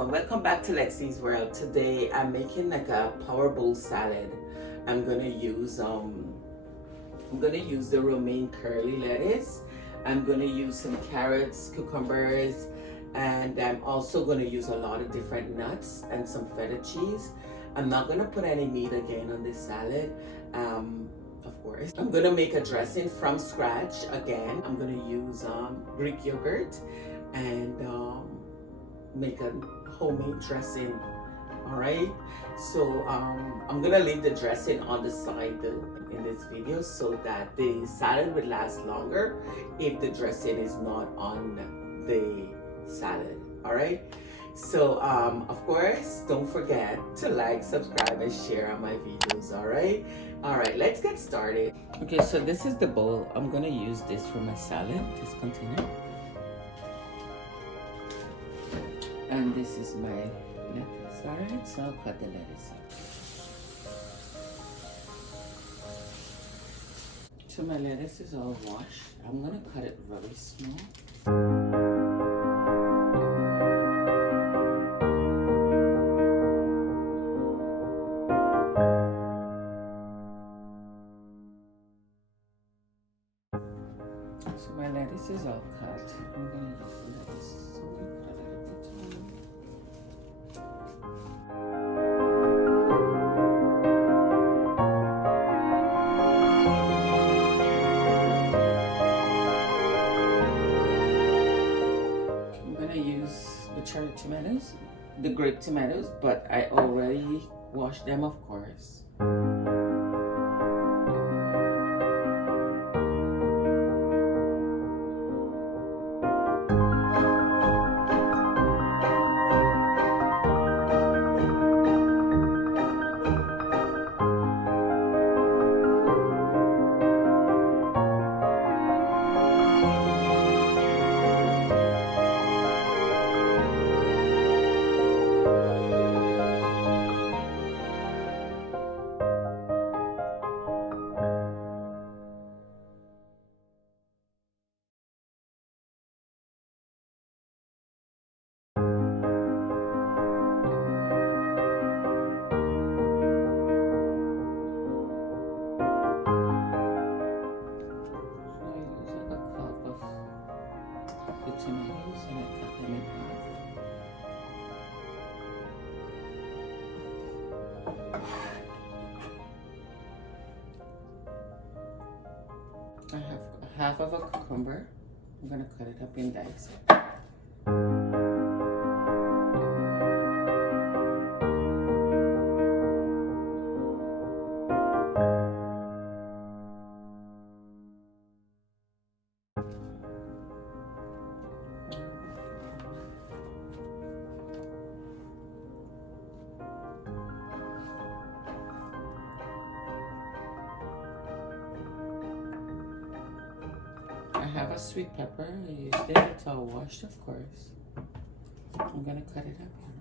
everyone, welcome back to Lexi's World. Today I'm making like a power bowl salad. I'm gonna use the romaine curly lettuce. I'm gonna use some carrots, cucumbers, and I'm also gonna use a lot of different nuts and some feta cheese. I'm not gonna put any meat again on this salad. Of course, I'm gonna make a dressing from scratch again. I'm gonna use Greek yogurt and make a homemade dressing. All right, so I'm gonna leave the dressing on the side though in this video so that the salad would last longer if the dressing is not on the salad. All right, so of course, don't forget to like, subscribe, and share on my videos. All right, let's get started. Okay, so this is the bowl. I'm gonna use this for my salad, this container. And this is my lettuce, all right? So I'll cut the lettuce up. So my lettuce is all washed. I'm gonna cut it really small. So my lettuce is all cut. I'm gonna use the lettuce. So we cut it a bit tiny. I'm gonna use the cherry tomatoes, the grape tomatoes, but I already washed them, of course. The tomatoes and I cut them in half. I have half of a cucumber. I'm gonna cut it up in dice. I have a sweet pepper. I used it. It's all washed, of course. I'm gonna cut it up here.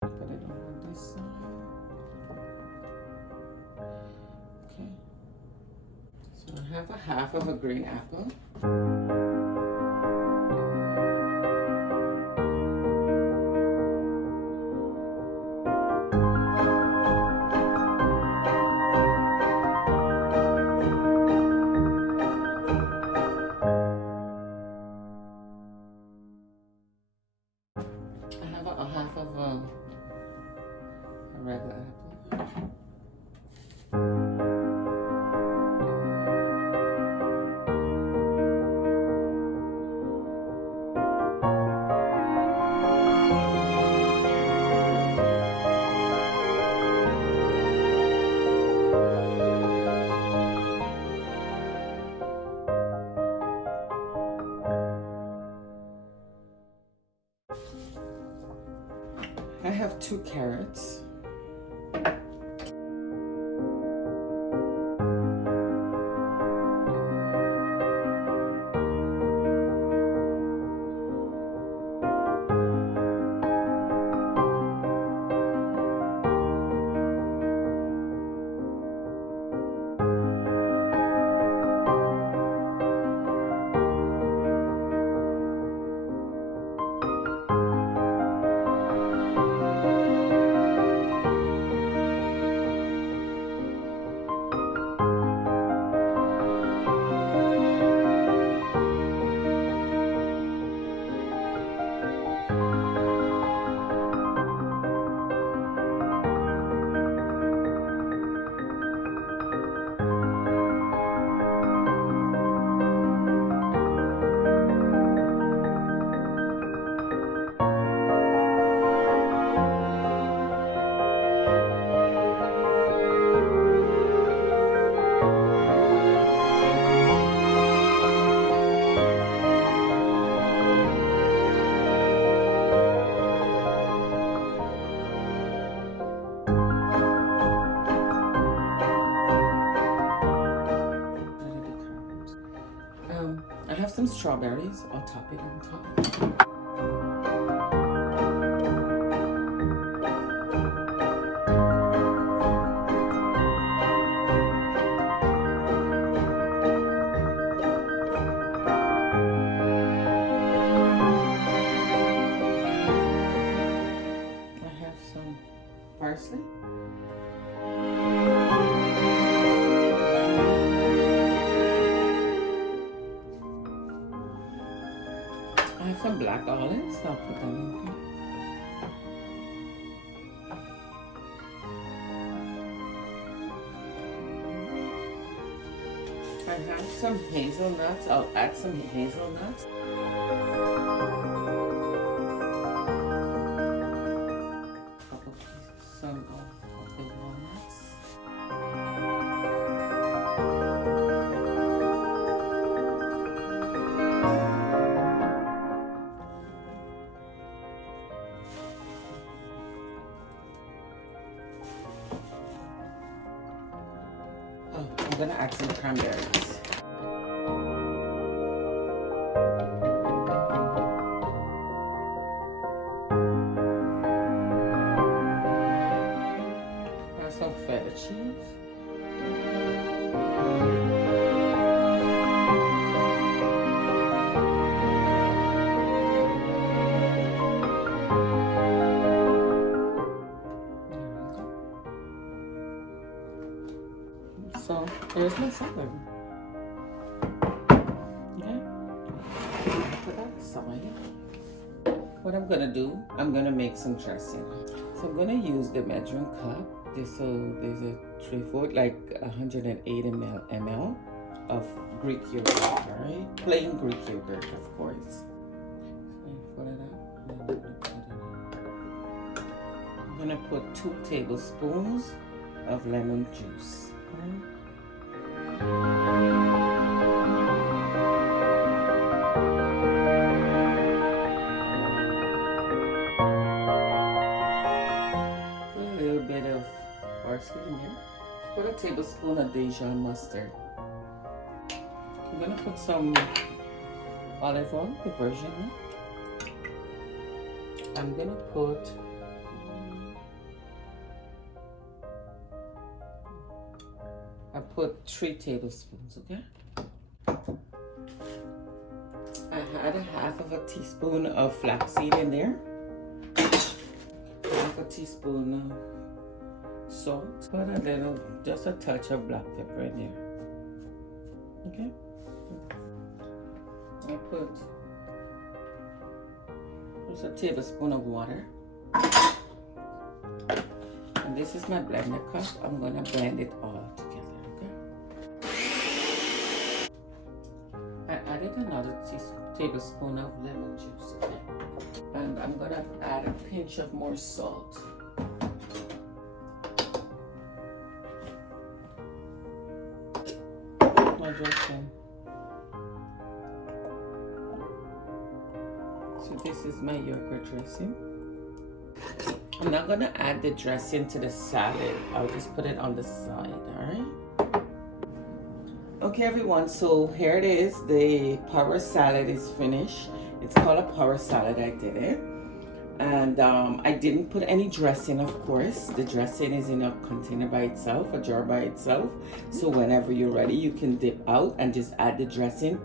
Put it on this side. Okay. So I have a half of a green apple. I have a half of a regular apple. I have 2 carrots. I have some strawberries. I'll top it on top. I have some parsley. I have some black olives. I'll put them in here. I have some hazelnuts. I'll add some hazelnuts. Some of the walnuts. Oh, I'm gonna add some cranberries. Some feta cheese. So there's my salad. Okay. Put that aside. What I'm gonna do, I'm gonna make some dressing. So I'm gonna use the measuring cup. There's a 3/4, like 108 ml of Greek yogurt, all right? Plain Greek yogurt, of course. So you fill it up. I'm gonna put 2 tablespoons of lemon juice. Parsley in there. Put a tablespoon of DIJON mustard. I'm gonna put some olive oil, the virgin one. I'm gonna put I put 3 tablespoons, okay? I had a half of a teaspoon of flaxseed in there. Half a teaspoon of salt, put a little, just a touch of black pepper in there. Okay. I put just a tablespoon of water. And this is my blender cup. I'm gonna blend it all together. Okay. I added another tablespoon of lemon juice. Okay. And I'm gonna add a pinch of more salt. Dressing. So this is my yogurt dressing. I'm not gonna add the dressing to the salad. I'll just put it on the side, all right? Okay, everyone, so here it is. The power salad is finished. It's called a power salad. I did it. And I didn't put any dressing, of course. The dressing is in a container by itself, a jar by itself. So whenever you're ready, you can dip out and just add the dressing.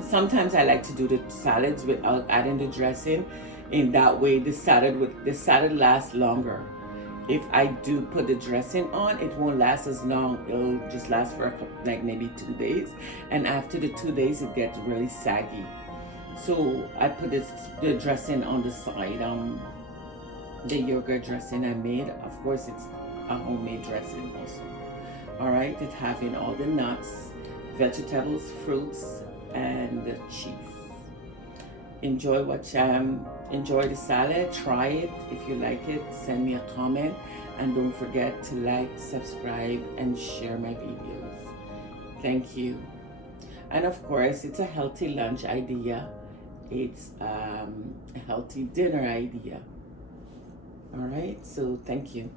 Sometimes I like to do the salads without adding the dressing. In that way, the salad lasts longer. If I do put the dressing on, it won't last as long. It'll just last for like maybe 2 days. And after the 2 days, it gets really saggy. So I put the dressing on the side. The yogurt dressing I made, of course, it's a homemade dressing also. All right, it's having all the nuts, vegetables, fruits, and the cheese. Enjoy the salad. Try it. If you like it, send me a comment, and don't forget to like, subscribe, and share my videos. Thank you. And of course, it's a healthy lunch idea. It's a healthy dinner idea. All right, so thank you.